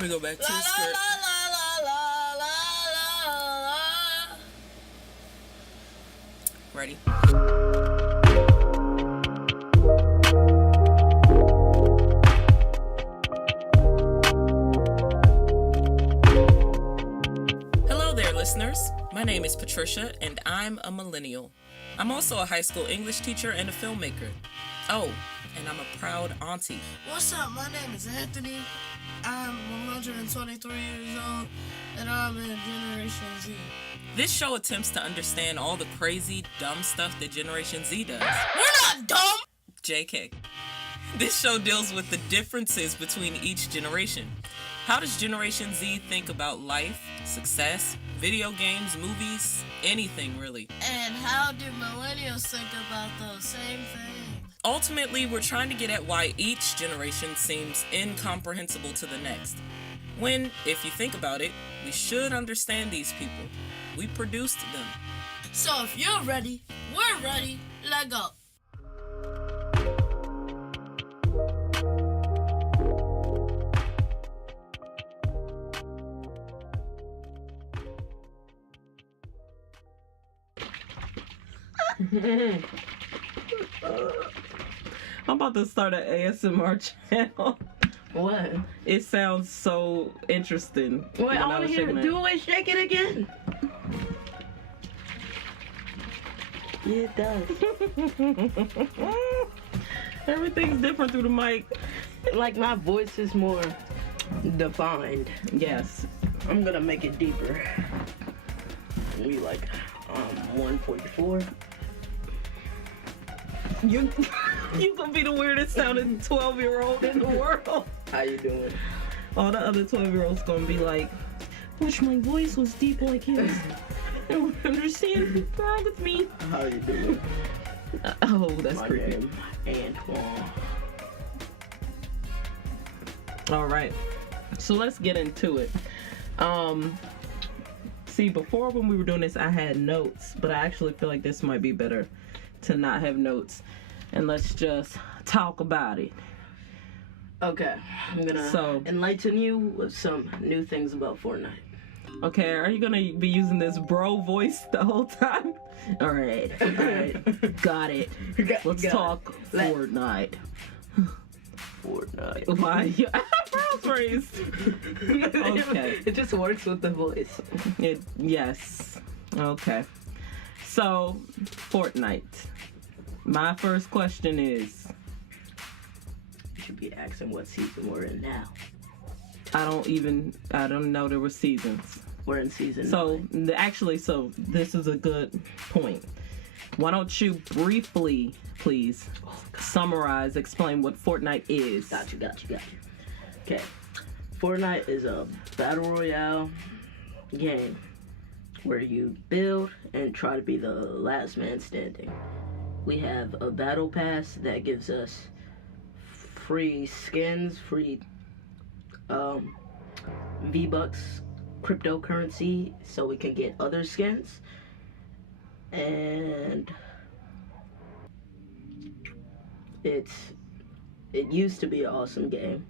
We go back to La the la script. la la la la la la. Ready? Hello there, listeners. My name is Patricia, and I'm a millennial. I'm also a high school English teacher and a filmmaker. Oh, and I'm a proud auntie. What's up? My name is Anthony. I'm 123 years old, and I'm in Generation Z. This show attempts to understand all the crazy, dumb stuff that Generation Z does. We're not dumb! JK. This show deals with the differences between each generation. How does Generation Z think about life, success, video games, movies, anything really? And how do millennials think about those same things? Ultimately, we're trying to get at why each generation seems incomprehensible to the next. When, if you think about it, we should understand these people. We produced them. So if you're ready, we're ready. Let go. I'm about to start an ASMR channel. What? It sounds so interesting. Wait, I want to hear it. Do it, shake it again. Yeah, it does. Everything's different through the mic. Like, my voice is more defined. Yes. I'm gonna make it deeper. Maybe like 1.4. You gonna be the weirdest sounding 12-year-old in the world. How you doing? All the other 12-year-olds gonna be like, wish my voice was deep like his. I don't understand what's wrong with me. How you doing? Oh, that's My creepy. name, Antoine. All right, so let's get into it. See, before when we were doing this, I had notes, but I actually feel like this might be better to not have notes, and let's just talk about it. Okay, I'm gonna enlighten you with some new things about Fortnite. Okay, are you gonna be using this bro voice the whole time? All right, got it. Let's talk Fortnite. Fortnite. Why your eyebrows raised? Okay. It just works with the voice. Yes. Okay. So, Fortnite. My first question is... You should be asking what season we're in now. I don't know there were seasons. We're in season 9. So this is a good point. Why don't you briefly, please, summarize, explain what Fortnite is? Got you. Okay. Fortnite is a battle royale game where you build and try to be the last man standing. We have a battle pass that gives us free skins, free V-Bucks, cryptocurrency, so we can get other skins. And it used to be an awesome game.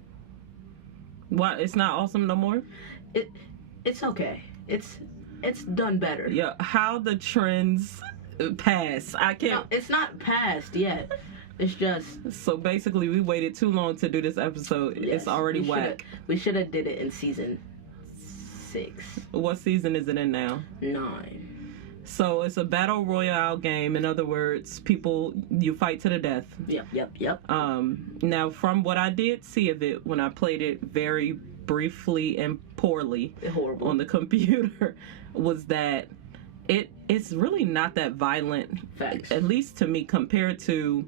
What? It's not awesome no more? It's okay. It's done better. Yeah. How the trends pass? I can't. No, it's not passed yet. It's just. So basically, we waited too long to do this episode. Yes, it's already whack. We should have did it in season 6. What season is it in now? 9. So it's a battle royale game. In other words, you fight to the death. Yep. Now, from what I did see of it when I played it very briefly and poorly Horrible. on the computer, was that it's really not that violent. Facts. At least to me, compared to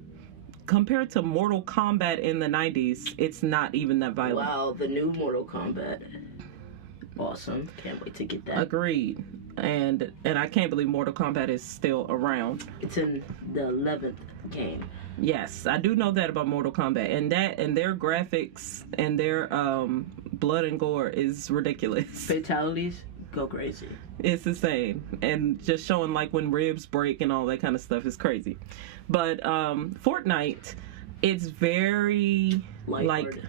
Mortal Kombat in the 90s, it's not even that violent. Wow, the new Mortal Kombat. Awesome. Can't wait to get that. Agreed. And I can't believe Mortal Kombat is still around. It's in the 11th game. Yes, I do know that about Mortal Kombat, and their graphics and their blood and gore is ridiculous. Fatalities go crazy. It's insane, and just showing like when ribs break and all that kind of stuff is crazy. But Fortnite, it's very Lighthearted.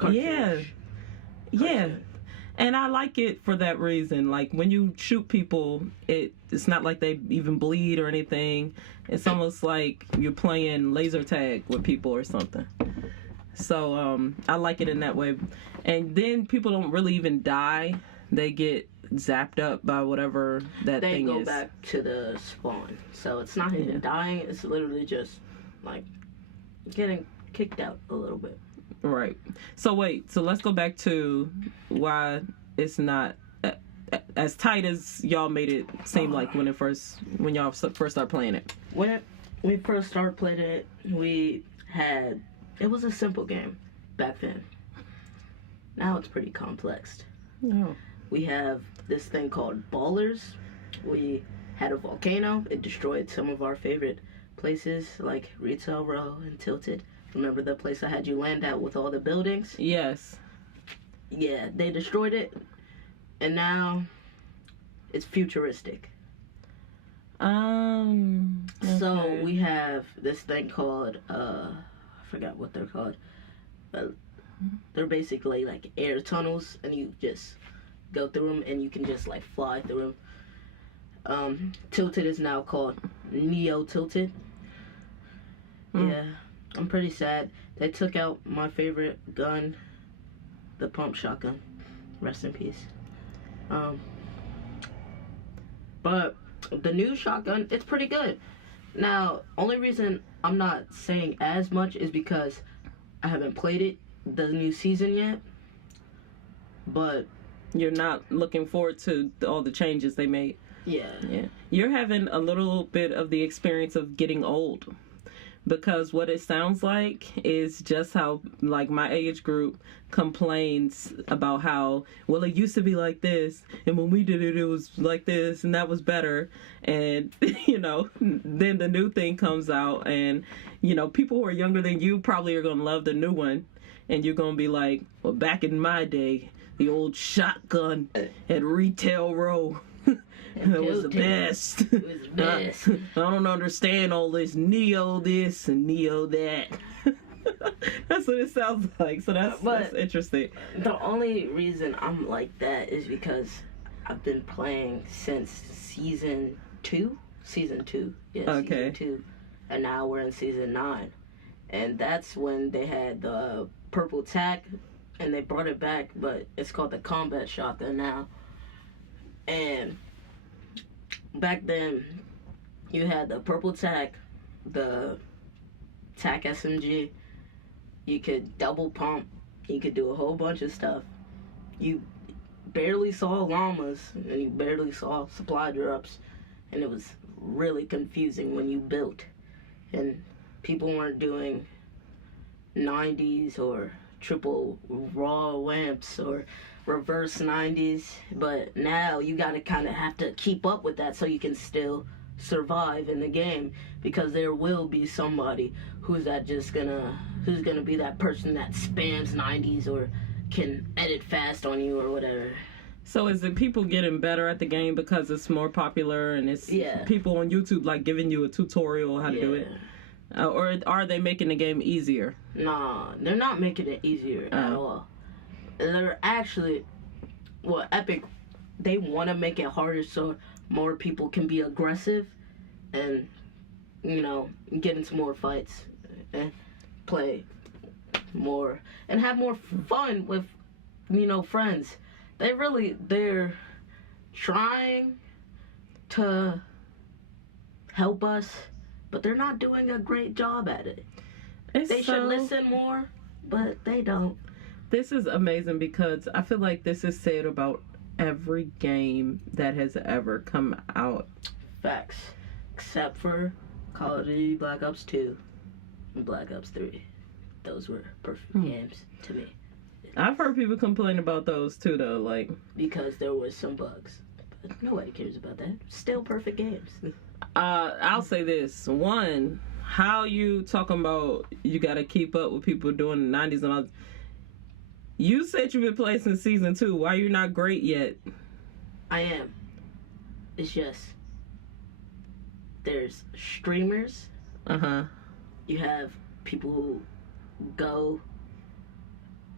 like, yeah, Yeah. And I like it for that reason. Like, when you shoot people, it's not like they even bleed or anything. It's almost like you're playing laser tag with people or something. So I like it in that way. And then people don't really even die. They get zapped up by whatever that thing is. They go back to the spawn. So it's not even dying. It's literally just, like, getting kicked out a little bit. Right. So wait. So let's go back to why it's not as tight as y'all made it seem like when y'all first started playing it. When we first started playing it, it was a simple game back then. Now it's pretty complex. Oh. We have this thing called ballers. We had a volcano. It destroyed some of our favorite places like Retail Row and Tilted. Remember the place I had you land at with all the buildings? Yes. Yeah, they destroyed it, and now it's futuristic. Okay. So we have this thing called, I forgot what they're called. They're basically like air tunnels, and you just go through them, and you can just like fly through them. Tilted is now called Neo Tilted. Yeah. I'm pretty sad. They took out my favorite gun, the pump shotgun. Rest in peace. But the new shotgun, it's pretty good. Now, only reason I'm not saying as much is because I haven't played it, the new season yet. But you're not looking forward to all the changes they made. Yeah. You're having a little bit of the experience of getting old. Because what it sounds like is just how, like, my age group complains about how, well, it used to be like this, and when we did it, it was like this, and that was better. And, then the new thing comes out, and, people who are younger than you probably are going to love the new one. And you're going to be like, well, back in my day, the old shotgun at Retail Row. It was the best. It was the best. I don't understand all this Neo this and Neo that. That's what it sounds like. So that's interesting. The only reason I'm like that is because I've been playing since season 2. Season 2. Yeah, okay. Season 2. And now we're in season 9. And that's when they had the purple tack, and they brought it back, but it's called the combat shotgun now. And back then, you had the purple tack, the tack SMG. You could double pump. You could do a whole bunch of stuff. You barely saw llamas, and you barely saw supply drops. And it was really confusing when you built. And people weren't doing 90s or triple raw wamps or reverse 90s, but now you gotta kind of have to keep up with that so you can still survive in the game, because there will be somebody who's gonna be that person that spams 90s or can edit fast on you or whatever. So is it people getting better at the game because it's more popular, and it's people on YouTube like giving you a tutorial how to do it? Or are they making the game easier? Nah, they're not making it easier at all. They're actually, Epic, they want to make it harder so more people can be aggressive and, get into more fights and play more and have more fun with, friends. They're trying to help us, but they're not doing a great job at it. They should listen more, but they don't. This is amazing because I feel like this is said about every game that has ever come out. Facts. Except for Call of Duty Black Ops 2 and Black Ops 3. Those were perfect games to me. I've heard people complain about those too, though, like, because there was some bugs. But nobody cares about that. Still perfect games. I'll say this. One, how you talking about you gotta keep up with people doing the 90s and all. You said you've been playing since season 2. Why are you not great yet? I am. It's just there's streamers. You have people who go.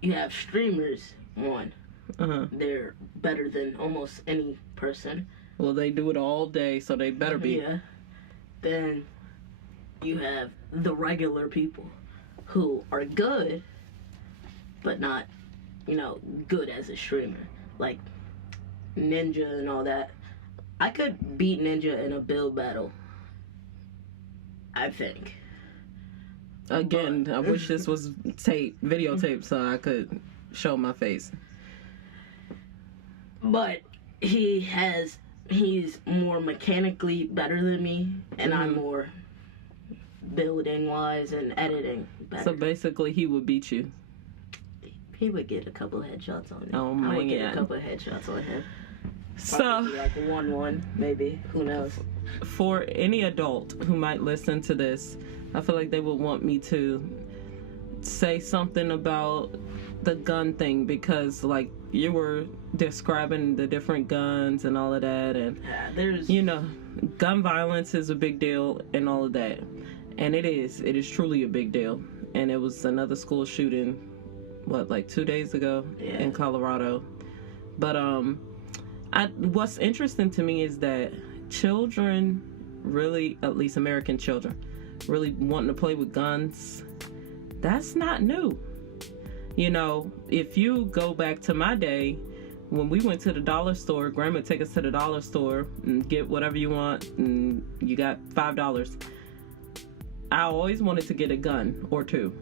You have streamers, one, they're better than almost any person. Well, they do it all day, so they better be. Yeah. Then you have the regular people who are good, but not, good as a streamer. Like Ninja and all that. I could beat Ninja in a build battle, I think. Again, I wish this was videotape, so I could show my face. But he's more mechanically better than me, and I'm more building wise and editing better. So basically, he would beat you. He would get a couple of headshots on me. Oh my I would get God. a couple of headshots on him. So, Probably like 1-1, maybe. Who knows? for any adult who might listen to this, I feel like they would want me to say something about the gun thing, because like you were describing the different guns and all of that, and There's gun violence is a big deal and all of that, and it is truly a big deal. And it was another school shooting like 2 days ago in Colorado. But what's interesting to me is that children really, at least American children, really wanting to play with guns. That's not new. If you go back to my day, when we went to the dollar store, Grandma would take us to the dollar store and get whatever you want, and you got $5. I always wanted to get a gun or two.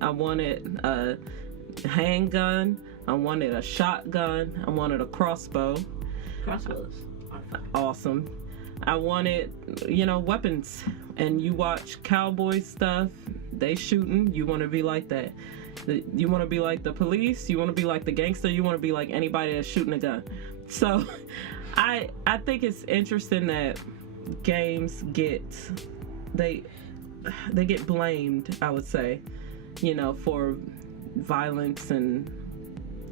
I wanted a handgun, I wanted a shotgun, I wanted a crossbow. crossbows. Awesome. I wanted, weapons. And you watch cowboy stuff, they shooting, you want to be like that. You want to be like the police, you want to be like the gangster, you want to be like anybody that's shooting a gun. So I think it's interesting that games get blamed, I would say, for violence and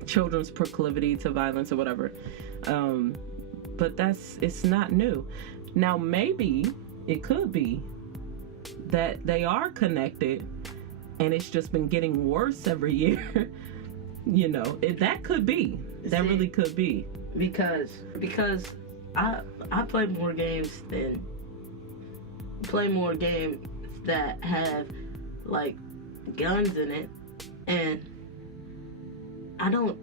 children's proclivity to violence or whatever. But it's not new. Now maybe it could be that they are connected and it's just been getting worse every year. That could be. That really could be. Because I play more games that have like guns in it, and I don't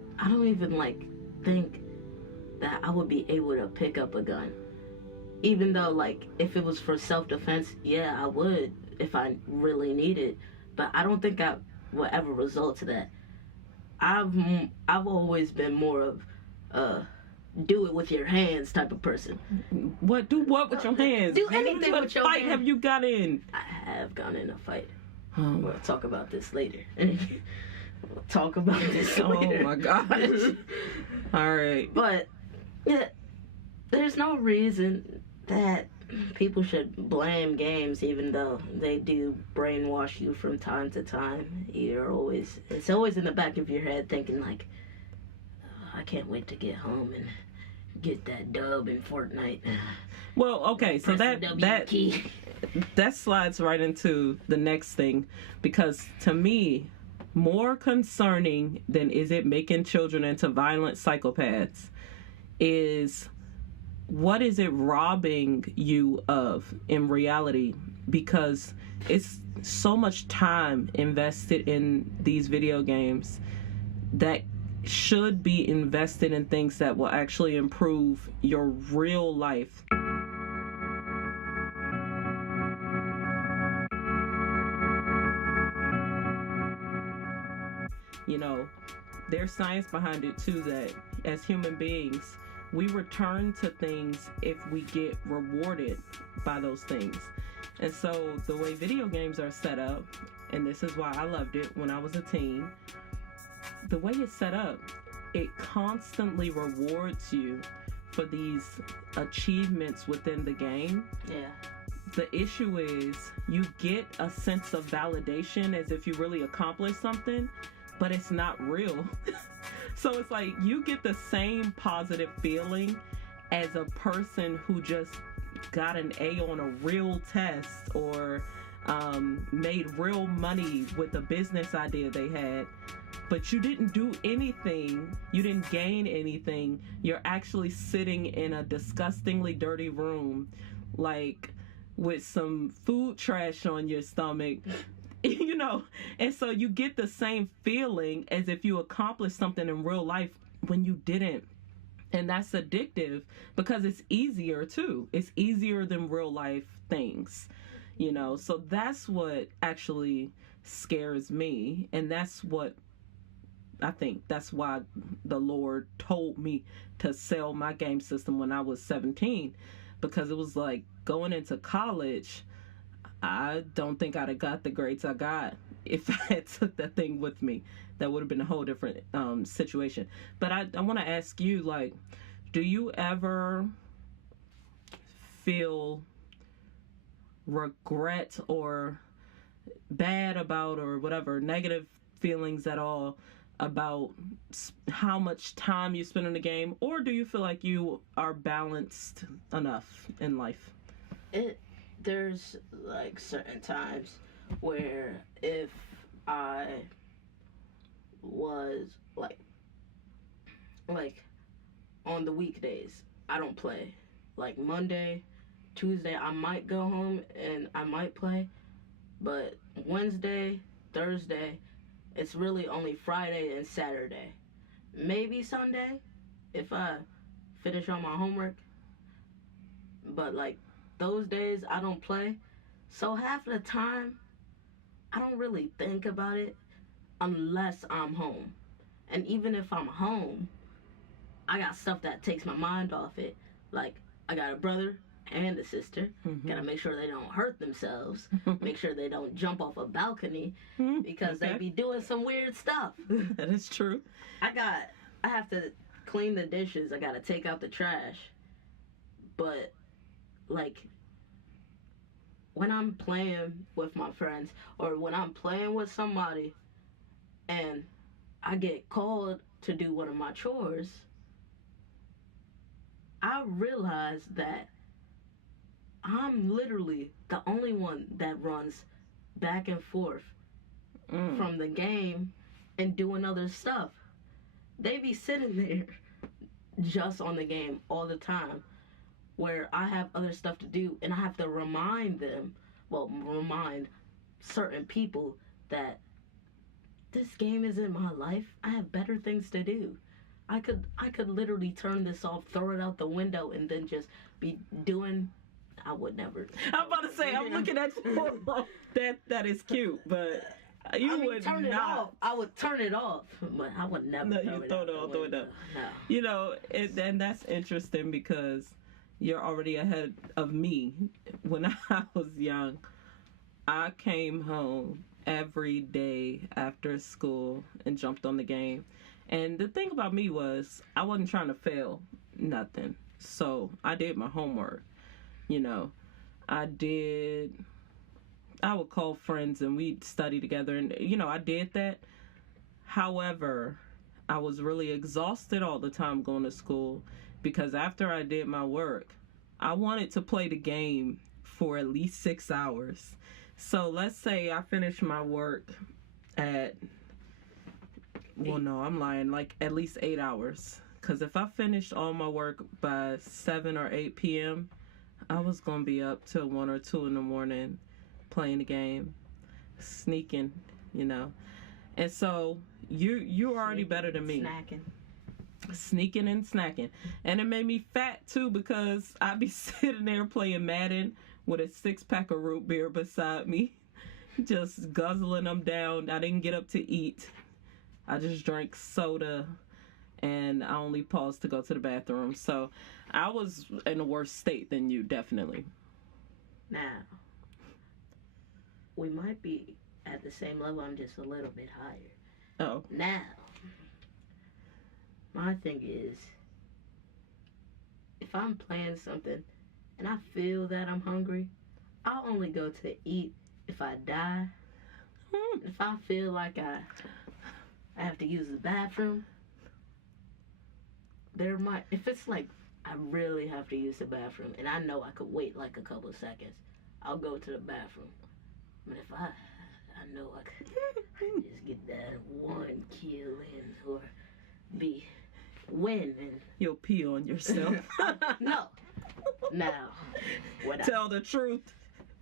even like think that I would be able to pick up a gun. Even though, like, if it was for self-defense, yeah, I would if I really needed. But I don't think I will ever resort to that. I've always been more of do it with your hands type of person. What with your hands? Do anything with your fight hands. have you got in? I have gone in a fight. We'll talk about this later. We'll talk about this later. Oh my gosh. All right. But yeah, there's no reason that people should blame games, even though they do brainwash you from time to time. It's always in the back of your head thinking like, oh, I can't wait to get home and get that dub in Fortnite. Well, okay, so that slides right into the next thing, because to me, more concerning than is it making children into violent psychopaths is what is it robbing you of in reality, because it's so much time invested in these video games that should be invested in things that will actually improve your real life. There's science behind it too, that as human beings, we return to things if we get rewarded by those things. And so the way video games are set up, and this is why I loved it when I was a teen, the way it's set up, it constantly rewards you for these achievements within the game. Yeah. The issue is you get a sense of validation as if you really accomplished something, but it's not real. So it's like you get the same positive feeling as a person who just got an A on a real test, or made real money with a business idea they had, but you didn't do anything. You didn't gain anything. You're actually sitting in a disgustingly dirty room, like with some food trash on your stomach, and so you get the same feeling as if you accomplished something in real life when you didn't. And that's addictive because it's easier too. It's easier than real life things, So that's what actually scares me. And that's what I think that's why the Lord told me to sell my game system when I was 17, because it was like going into college. I don't think I'd have got the grades I got if I had took that thing with me. That would have been a whole different situation. But I want to ask you, like, do you ever feel regret or bad about, or whatever, negative feelings at all about how much time you spend in the game? Or do you feel like you are balanced enough in life? There's like certain times where if I was like on the weekdays, I don't play. Like Monday, Tuesday, I might go home and I might play, but Wednesday, Thursday, it's really only Friday and Saturday. Maybe Sunday if I finish all my homework, but like those days I don't play. So half of the time I don't really think about it unless I'm home. And even if I'm home, I got stuff that takes my mind off it. Like, I got a brother and a sister. Mm-hmm. Gotta make sure they don't hurt themselves. Make sure they don't jump off a balcony, because they be doing some weird stuff. That is true. I have to clean the dishes. I gotta take out the trash. But, like, when I'm playing with my friends, or when I'm playing with somebody and I get called to do one of my chores, I realize that I'm literally the only one that runs back and forth from the game and doing other stuff. They be sitting there just on the game all the time, where I have other stuff to do, and I have to remind certain people that this game isn't my life. I have better things to do. I could literally turn this off, throw it out the window, and then just be doing. I would never. I'm about to say, I'm looking at you. That is cute, but you would turn not. It off. I would turn it off, but I would never. No, you throw it up. No. And that's interesting because you're already ahead of me. When I was young, I came home every day after school and jumped on the game. And the thing about me was I wasn't trying to fail nothing. So I did my homework. I would call friends and we'd study together, and I did that. However, I was really exhausted all the time going to school, because after I did my work, I wanted to play the game for at least 6 hours. So let's say I finished my work at, well, no, I'm lying, like at least 8 hours. Because if I finished all my work by 7 or 8 p.m., I was going to be up till 1 or 2 in the morning playing the game, sneaking, And so you're already better than me. Sneaking and snacking. And it made me fat too, because I'd be sitting there playing Madden with a 6-pack of root beer beside me, just guzzling them down. I didn't get up to eat. I just drank soda, and I only paused to go to the bathroom. So I was in a worse state than you, definitely. Now, we might be at the same level. I'm just a little bit higher. Oh. Now, my thing is, if I'm playing something and I feel that I'm hungry, I'll only go to eat if I die. If I feel like I have to use the bathroom, if it's like I really have to use the bathroom and I know I could wait like a couple of seconds, I'll go to the bathroom. But if I know I could just get that one kill in, or be winning. You'll pee on yourself. No. Now, what Tell the truth.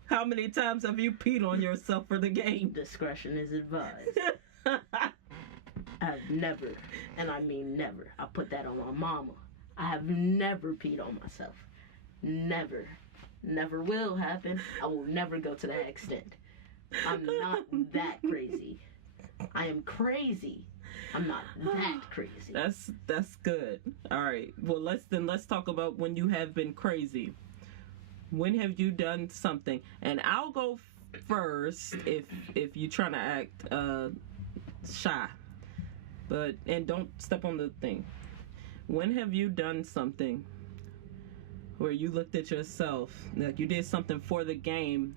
How many times have you peed on yourself for the game? Discretion is advised. I've never, and I mean never, I put that on my mama. I have never peed on myself. Never. Never will happen. I will never go to that extent. I'm not that crazy. I am crazy. I'm not that crazy. That's good. All right. Well, let's talk about when you have been crazy. When have you done something? And I'll go first if you're trying to act shy. And don't step on the thing. When have you done something where you looked at yourself, like you did something for the game,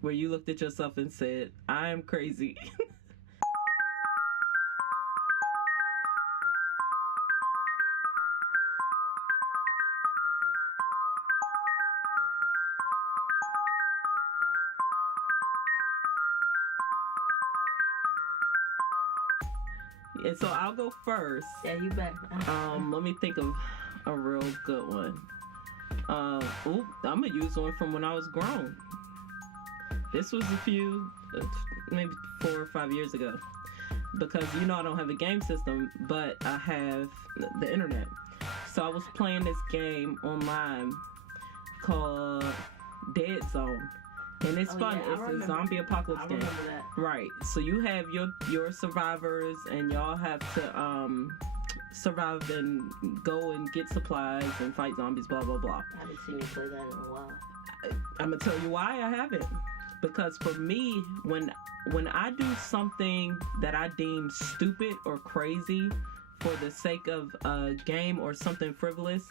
where you looked at yourself and said, I am crazy? And so I'll go first. Yeah, you bet. Let me think of a real good one. I'm gonna use one from when I was grown. This was a few, maybe 4 or 5 years ago. Because I don't have a game system, but I have the internet. So I was playing this game online called Dead Zone. And it's fun. Yeah, it's a zombie apocalypse game. remember that. Right. So you have your survivors, and y'all have to survive and go and get supplies and fight zombies, blah, blah, blah. I haven't seen you play that in a while. I'm going to tell you why I haven't. Because for me, when I do something that I deem stupid or crazy for the sake of a game or something frivolous,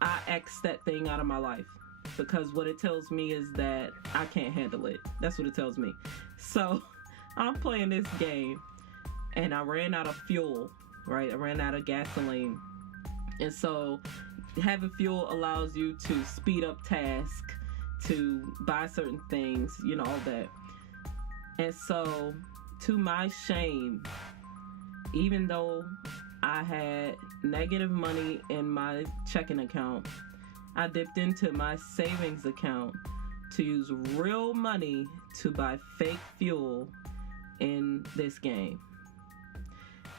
I X that thing out of my life. Because what it tells me is that I can't handle it. That's what it tells me. So I'm playing this game and I ran out of fuel, right? I ran out of gasoline. And so having fuel allows you to speed up tasks, to buy certain things, all that. And so to my shame, even though I had negative money in my checking account, I dipped into my savings account to use real money to buy fake fuel in this game.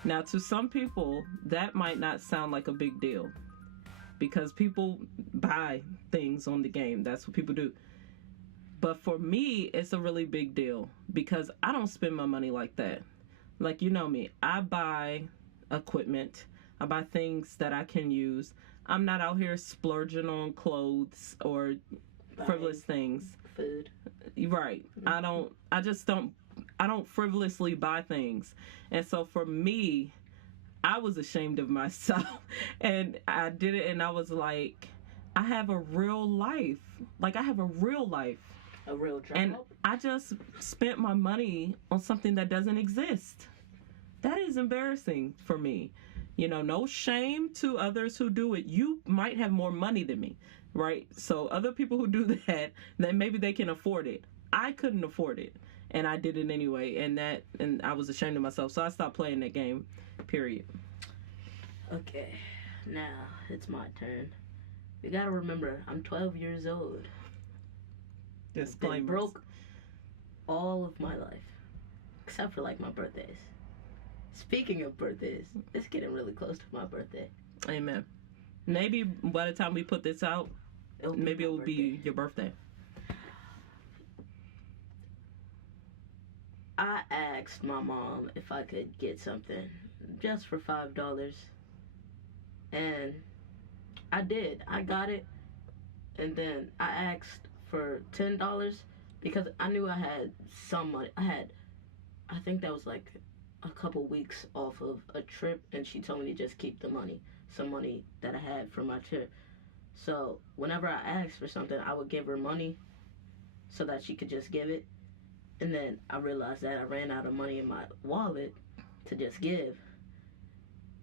Now, to some people, that might not sound like a big deal because people buy things on the game. That's what people do. But for me, it's a really big deal because I don't spend my money like that. Like, you know me, I buy equipment. I buy things that I can use. I'm not out here splurging on clothes or frivolous things. Food. Right. Mm-hmm. I don't frivolously buy things. And so for me, I was ashamed of myself. And I did it and I was like, I have a real life. Like, I have a real life. A real job. And I just spent my money on something that doesn't exist. That is embarrassing for me. No shame to others who do it. You might have more money than me, right? So other people who do that, then maybe they can afford it. I couldn't afford it, and I did it anyway, and I was ashamed of myself. So I stopped playing that game, period. Okay, now it's my turn. You gotta remember, I'm 12 years old. Disclaimers. Been broke all of my life, except for like my birthdays. Speaking of birthdays, it's getting really close to my birthday. Amen. Maybe by the time we put this out, maybe it will be your birthday. I asked my mom if I could get something just for $5. And I did. I got it. And then I asked for $10 because I knew I had some money. I think that was like a couple weeks off of a trip, and she told me to just keep the money, some money that I had from my trip. So whenever I asked for something, I would give her money so that she could just give it. And then I realized that I ran out of money in my wallet to just give.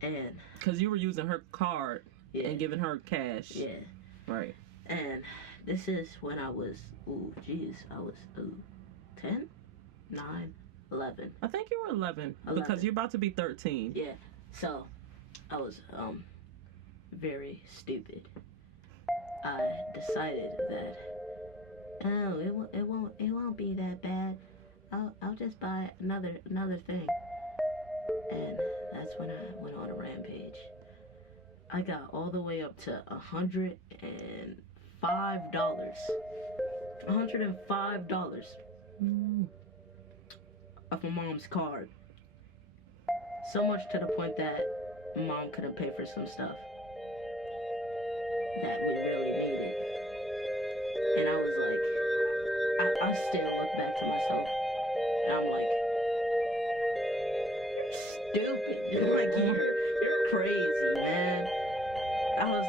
And because you were using her card and giving her cash. Yeah. Right. And this is when I was, I was 10, 9, 11. I think you were 11. Because you're about to be 13. Yeah. So I was very stupid. I decided that it won't be that bad. I'll just buy another thing. And that's when I went on a rampage. I got all the way up to $105. $105 of my mom's card. So much to the point that mom couldn't pay for some stuff that we really needed. And I was like, I still look back to myself and I'm like, stupid. Like, you're crazy, man. I was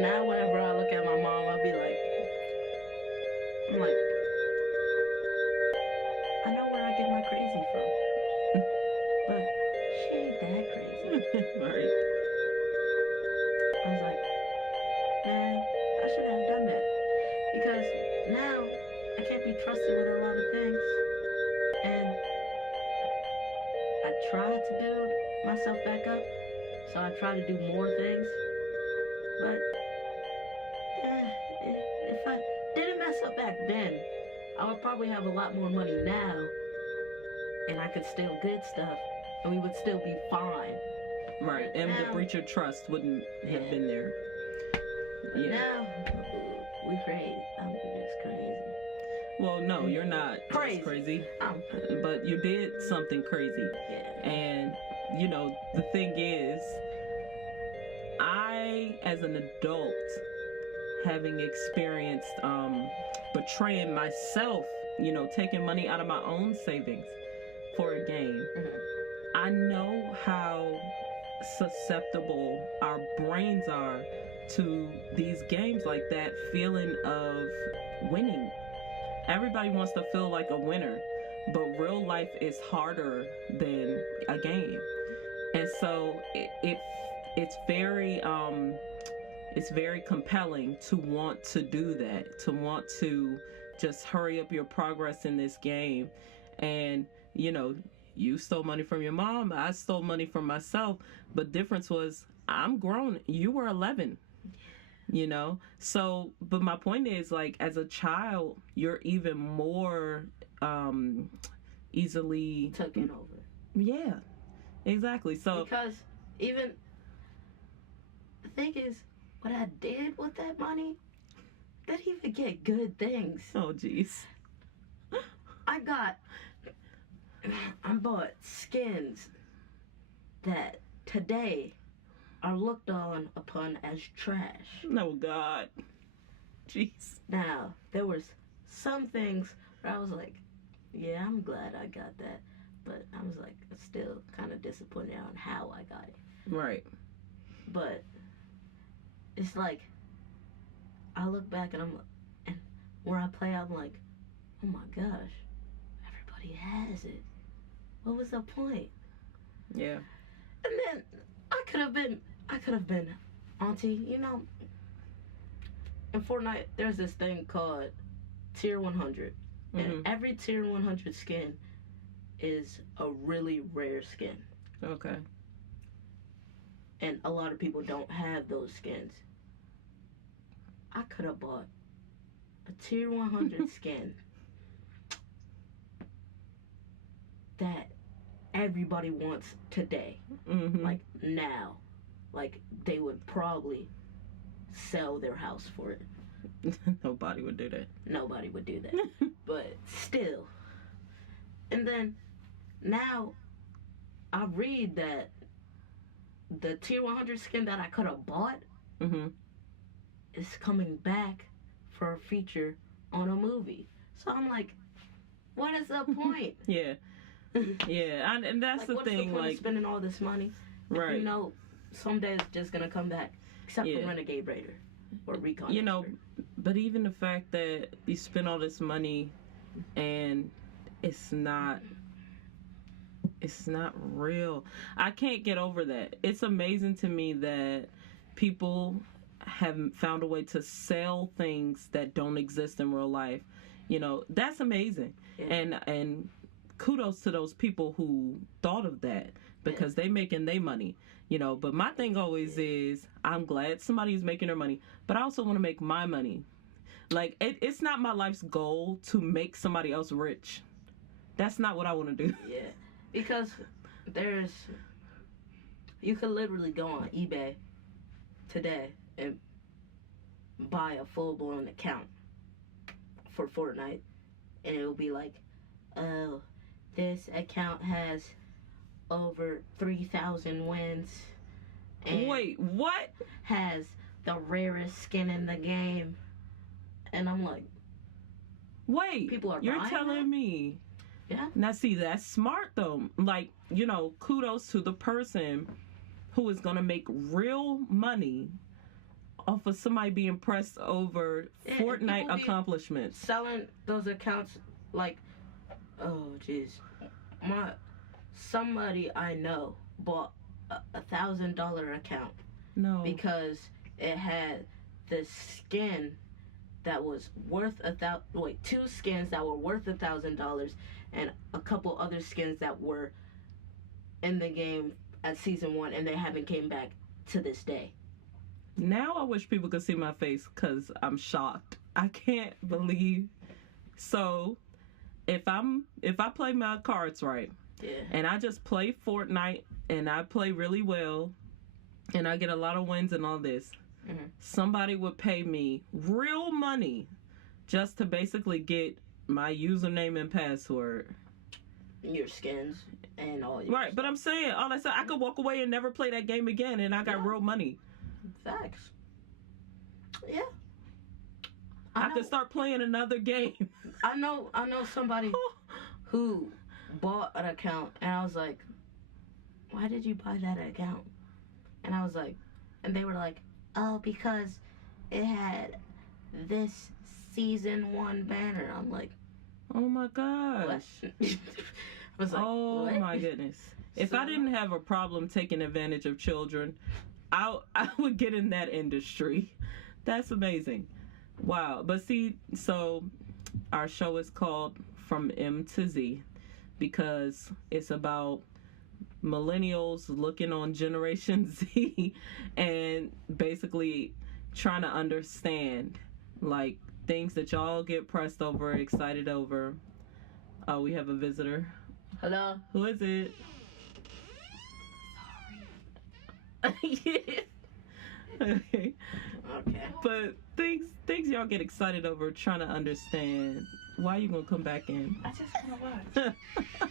now whenever I look at my mom, I'll be like, I'm like, I know where I get my crazy from, but she ain't that crazy. Right. I was like, man, I shouldn't have done that, because now I can't be trusted with a lot of things, and I tried to build myself back up, so I try to do more things, but if I didn't mess up back then, I would probably have a lot more money now, and I could still get stuff, and we would still be fine. Right, and the breach of trust wouldn't have been there. But now, we crazy. I'm just crazy. Well, no, you're not crazy. But you did something crazy. Yeah. And, you know, the thing is, I, as an adult, having experienced betraying myself, you know, taking money out of my own savings for a game, I know how susceptible our brains are to these games, like that feeling of winning. Everybody wants to feel like a winner, but real life is harder than a game. And so it's very compelling to want to do that, to want to just hurry up your progress in this game. And, you know, you stole money from your mom, I stole money from myself, but difference was I'm grown, you were 11, you know? So, but my point is, like, as a child, you're even more easily taken over. Yeah, exactly. So because even the thing is, what I did with that money didn't even get good things. Oh, jeez. I bought skins that today are looked on upon as trash. No, God. Jeez. Now, there was some things where I was like, yeah, I'm glad I got that. But I was like, still kind of disappointed on how I got it. Right. But it's like, I look back and where I play, I'm like, oh my gosh, everybody has it. What was the point? Yeah. And then I could have been auntie, you know. In Fortnite, there's this thing called Tier 100. And every Tier 100 skin is a really rare skin. Okay. And a lot of people don't have those skins. I could have bought a Tier 100 skin that everybody wants today. Like, now. Like, they would probably sell their house for it. Nobody would do that. Nobody would do that. But still. And then, now, I read that the Tier 100 skin that I could have bought is coming back for a feature on a movie. So I'm like, what is the point? Yeah. Yeah, and that's like, the what's thing. The point like, of spending all this money? right? You know, someday it's just gonna come back, except for Renegade Raider or Recon. You know, but even the fact that you spend all this money and it's not real. I can't get over that. It's amazing to me that people have found a way to sell things that don't exist in real life. You know, that's amazing. Yeah. And kudos to those people who thought of that, because they making their money. But my thing always is, I'm glad somebody is making their money, but I also want to make my money. Like, it's not my life's goal to make somebody else rich. That's not what I want to do. Yeah, because you could literally go on eBay today and buy a full-blown account for Fortnite, and it will be like, oh, this account has over 3,000 wins. And wait, what? has the rarest skin in the game. And I'm like, wait, people are you're buying telling that? me. Yeah. Now, see, that's smart, though. Like, kudos to the person who is going to make real money off of somebody being impressed over Fortnite accomplishments. Selling those accounts like, oh, jeez. Somebody I know bought a $1,000 account. No. Because it had the skin that was worth two skins that were worth $1,000 and a couple other skins that were in the game at season 1 and they haven't came back to this day. Now I wish people could see my face because I'm shocked. I can't believe. So if I play my cards right, yeah, and I just play Fortnite and I play really well and I get a lot of wins and all this, somebody would pay me real money just to basically get my username and password, your skins and all your right. But I'm saying all that stuff, I could walk away and never play that game again, and I got real money. Facts. Yeah. I could start playing another game. I know somebody who bought an account, and I was like, why did you buy that account? And I was like, and they were like, oh, because it had this season 1 banner. I'm like, oh my gosh. I was like, oh what? my goodness. If I didn't have a problem taking advantage of children, I would get in that industry. That's amazing. Wow. But see, so our show is called From M to Z because it's about millennials looking on Generation Z and basically trying to understand like things that y'all get pressed over, excited over. Oh, we have a visitor. Hello? Who is it? Yeah. Okay. Okay. But things y'all get excited over, trying to understand. Why you gonna come back in? I just want to watch.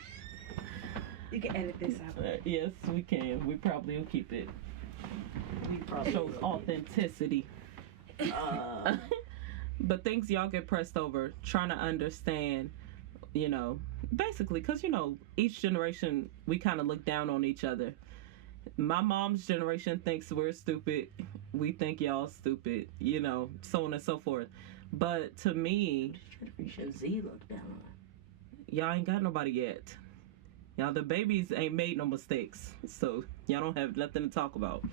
You can edit this out. Yes, we can. We probably will keep it. We probably Shows authenticity. But things y'all get pressed over, trying to understand, basically, because, each generation, we kind of look down on each other. My mom's generation thinks we're stupid. We think y'all stupid, so on and so forth. But to me, Generation Z look down on. y'all ain't got nobody yet. Y'all, the babies ain't made no mistakes. So y'all don't have nothing to talk about.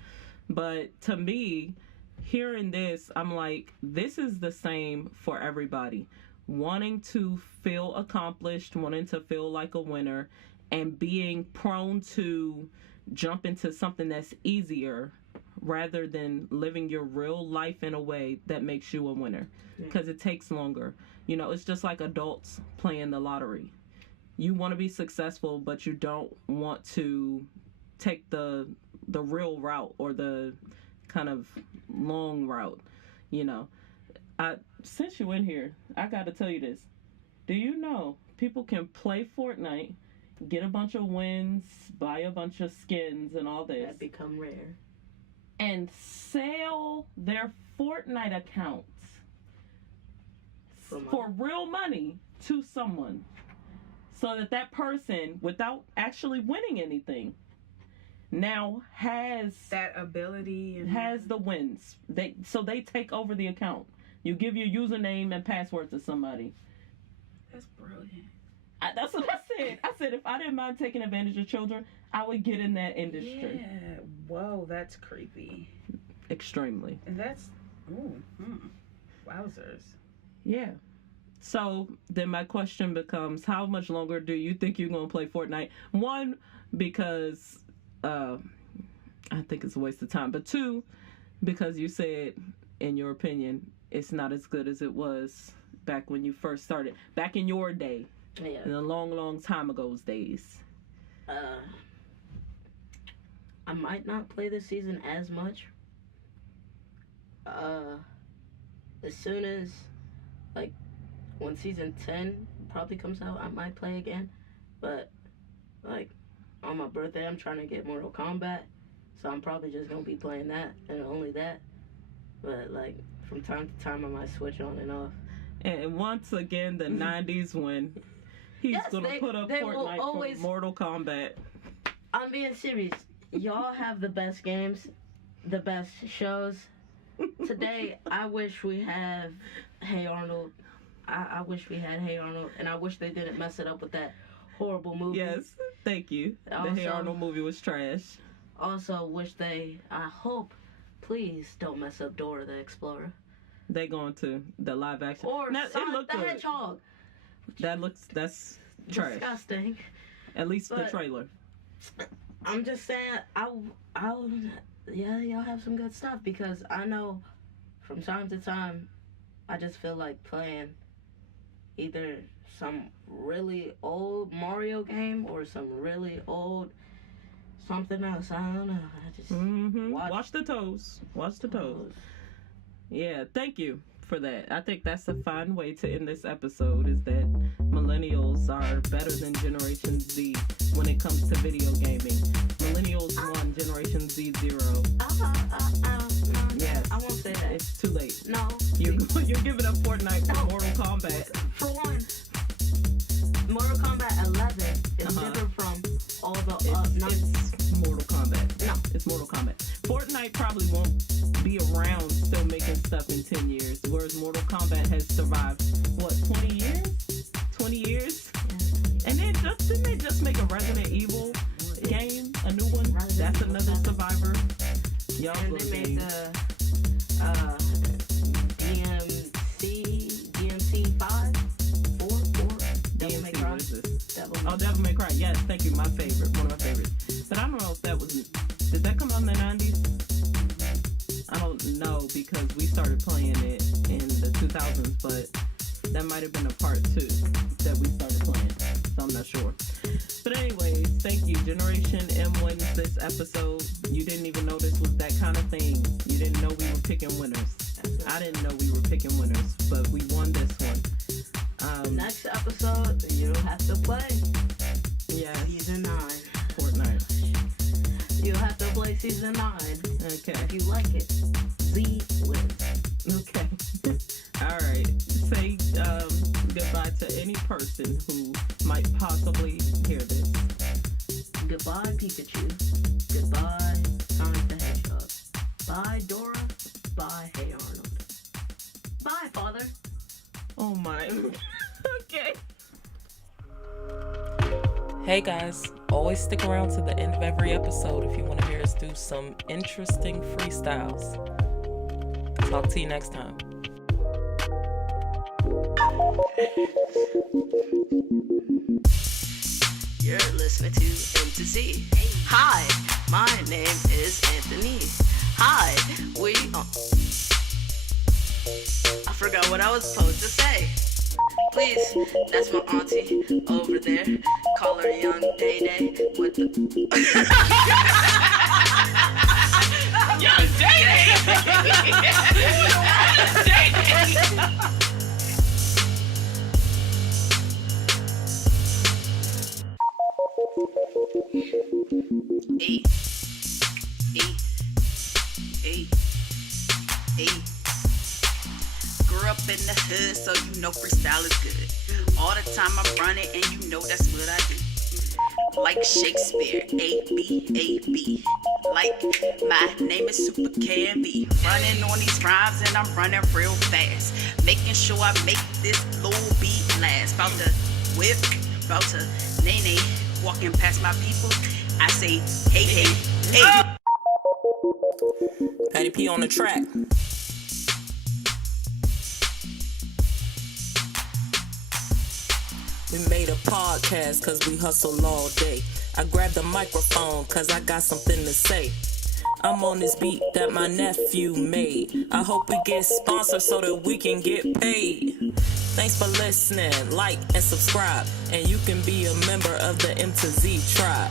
But to me, hearing this, I'm like, this is the same for everybody. Wanting to feel accomplished, wanting to feel like a winner, and being prone to jump into something that's easier rather than living your real life in a way that makes you a winner. Because it takes longer. It's just like adults playing the lottery. You want to be successful, but you don't want to take the real route or the kind of long route. Since you in here, I got to tell you this. Do you know people can play Fortnite, get a bunch of wins, buy a bunch of skins and all this, That become rare. and sell their Fortnite accounts for real money to someone, so that person, without actually winning anything, now has That ability and has the wins. They take over the account. You give your username and password to somebody. That's brilliant. That's what I said. I said if I didn't mind taking advantage of children, I would get in that industry. Yeah. Whoa, that's creepy. Extremely. And that's wowzers. Yeah. So then my question becomes, how much longer do you think you're going to play Fortnite? One, because I think it's a waste of time. But 2, because you said, in your opinion, it's not as good as it was back when you first started. Back in your day. Yeah. In a long, long time ago's days. I might not play this season as much. As soon as, like, when season 10 probably comes out, I might play again. But, like, on my birthday, I'm trying to get Mortal Kombat. So I'm probably just going to be playing that and only that. But, like, from time to time, I might switch on and off. And once again, the 90s when he's going to put up Fortnite for Mortal Kombat. I'm being serious. Y'all have the best games, the best shows. Today, I wish we have Hey Arnold. I wish we had Hey Arnold, and I wish they didn't mess it up with that horrible movie. Yes, thank you. The Hey Arnold movie was trash. Also, I hope, please don't mess up Dora the Explorer. They going to the live action. Or Sonic the good. Hedgehog. That's trash. Disgusting. At least the trailer. I'm just saying, y'all have some good stuff, because I know from time to time, I just feel like playing either some really old Mario game or some really old something else. I don't know. I just watch the toes. Watch the toes. Yeah, thank you for that. I think that's a fun way to end this episode, is that millennials are better than Generation Z when it comes to video gaming. Millennials 1, Generation Z 0. Yes. I won't say that. It's too late. No. You're giving up Fortnite for Mortal Kombat. For one, Mortal Kombat 11 is different from all the it's Mortal Kombat. No. It's Mortal Kombat. Fortnite probably won't be around still making stuff in 10 years, whereas Mortal Kombat has survived, 20 years? 20 years? And then didn't they just make a Resident Evil game? A new one? That's another survivor. Y'all and they made the DMC 5? 4? Devil May Cry. Devil May Cry. Yes, thank you. My favorite. One of my favorites. But I don't know if that was... Did that come out in the 90s? I don't know, because we started playing it in the 2000s, but that might have been a part 2 that we started playing. So I'm not sure. But anyways, thank you. Generation M wins this episode. You didn't even know this was that kind of thing. You didn't know we were picking winners. I didn't know we were picking winners, but we won this one. Next episode, you don't have to play. Yeah. Season 9. Fortnite. You'll have to play Season 9. Okay. If you like it, Z wins. Okay. All right. Say goodbye to any person who might possibly hear this. Goodbye, Pikachu. Goodbye, Sonic the Hedgehog. Bye, Dora. Bye, Hey Arnold. Bye, Father. Oh my. Okay. Hey guys, always stick around to the end of every episode if you want to hear us do some interesting freestyles. Talk to you next time. You're listening to MtoZ. Hi, my name is Anthony. Hi, I forgot what I was supposed to say. Please, that's my auntie over there. Call her Young Day Day with the Young Day Grew up in the hood, so you know freestyle is good. All the time I'm running, and you know that's what I do. Like Shakespeare, A-B. Like my name is Super Candy. Running on these rhymes, and I'm running real fast. Making sure I make this little beat last. About to whip, about to nay. Walking past my people, I say, hey. Patty P on the track. We made a podcast cause we hustle all day. I grabbed the microphone cause I got something to say. I'm on this beat that my nephew made. I hope we get sponsored so that we can get paid. Thanks for listening, like and subscribe, and you can be a member of the MtoZ tribe.